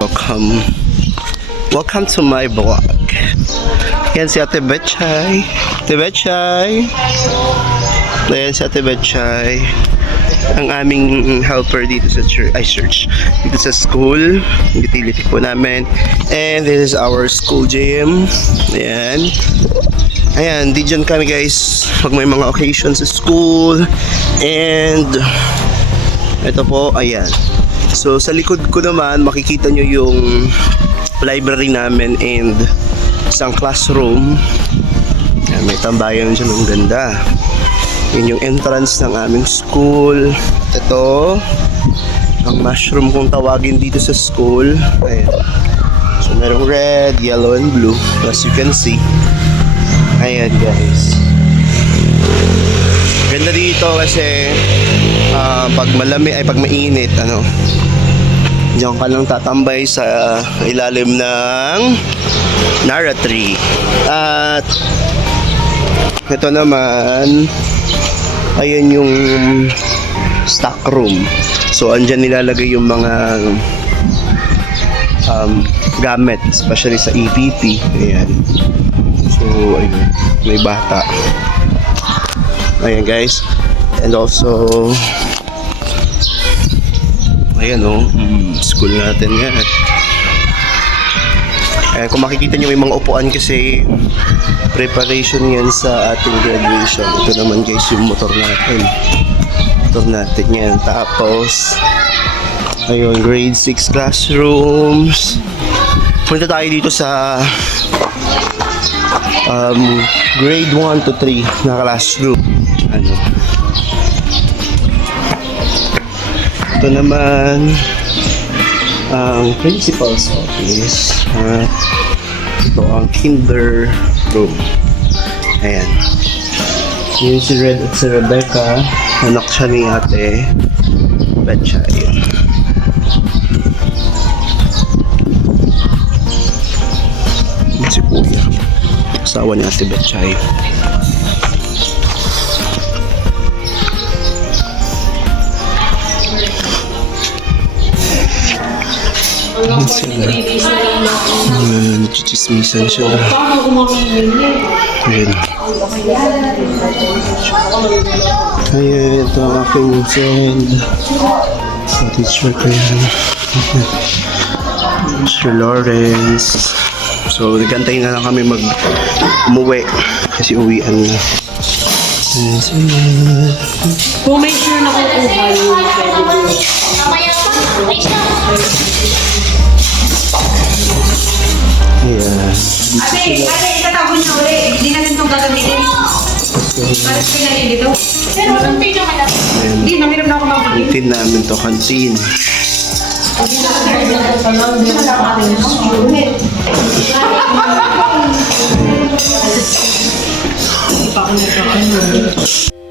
Welcome to my vlog. Yan si Ate Betchay. Ate Betchay. Yan si Ate Betchay. Ang aming helper dito sa church. Dito sa school. Utility po namin. And this is our school gym. Ayan. Ayan, di dyan kami guys pag may mga occasions sa school. And ito po, ayan. So sa likod ko naman makikita nyo yung library namin and isang classroom. Ayan, may tambayan dyan, ang ganda. Yun yung entrance ng aming school. Ito ang mushroom kung tawagin dito sa school. Ayan. So merong red, yellow, and blue as you can see. Ayan guys, ganda dito kasi pag malamig ay pag mainit diyan ka lang tatambay sa ilalim ng Nara tree. At ito naman, ayan yung stock room. So andyan nilalagay yung mga gamit, especially sa EPP. Ayan. So ayun, may bata. Ayan guys. And also ayan school natin yan. Ayan, kung makikita nyo may mga upuan kasi preparation yan sa ating graduation. Ito naman guys yung motor natin. Motor natin yan. Tapos ayun, grade 6 classrooms. Punta tayo dito sa grade 1 to 3 na classroom. Ito naman ang principal's office. Ito ang kinder room. Ayan. Yun si Red at si Rebecca. Anak siya ni Ate Betchay. Yun si Kuya, asawa ni Ate Betchay. Chichismisan siya. Ayan. Ayan, ito ang aking friend. Sa teacher ko yan. Mr. Lawrence. So, nagantayin na lang kami umuwi kasi uwian na. Kung may sure na kukuha yung Ayan. Ate, itatapon niyo ulit. Hindi natin itong gagamitin. Para pinayin dito. Pero anong pino ka na? Hindi, nangiram na ako mga Kantin namin to, kantin. Hindi pa ako nagkakaroon.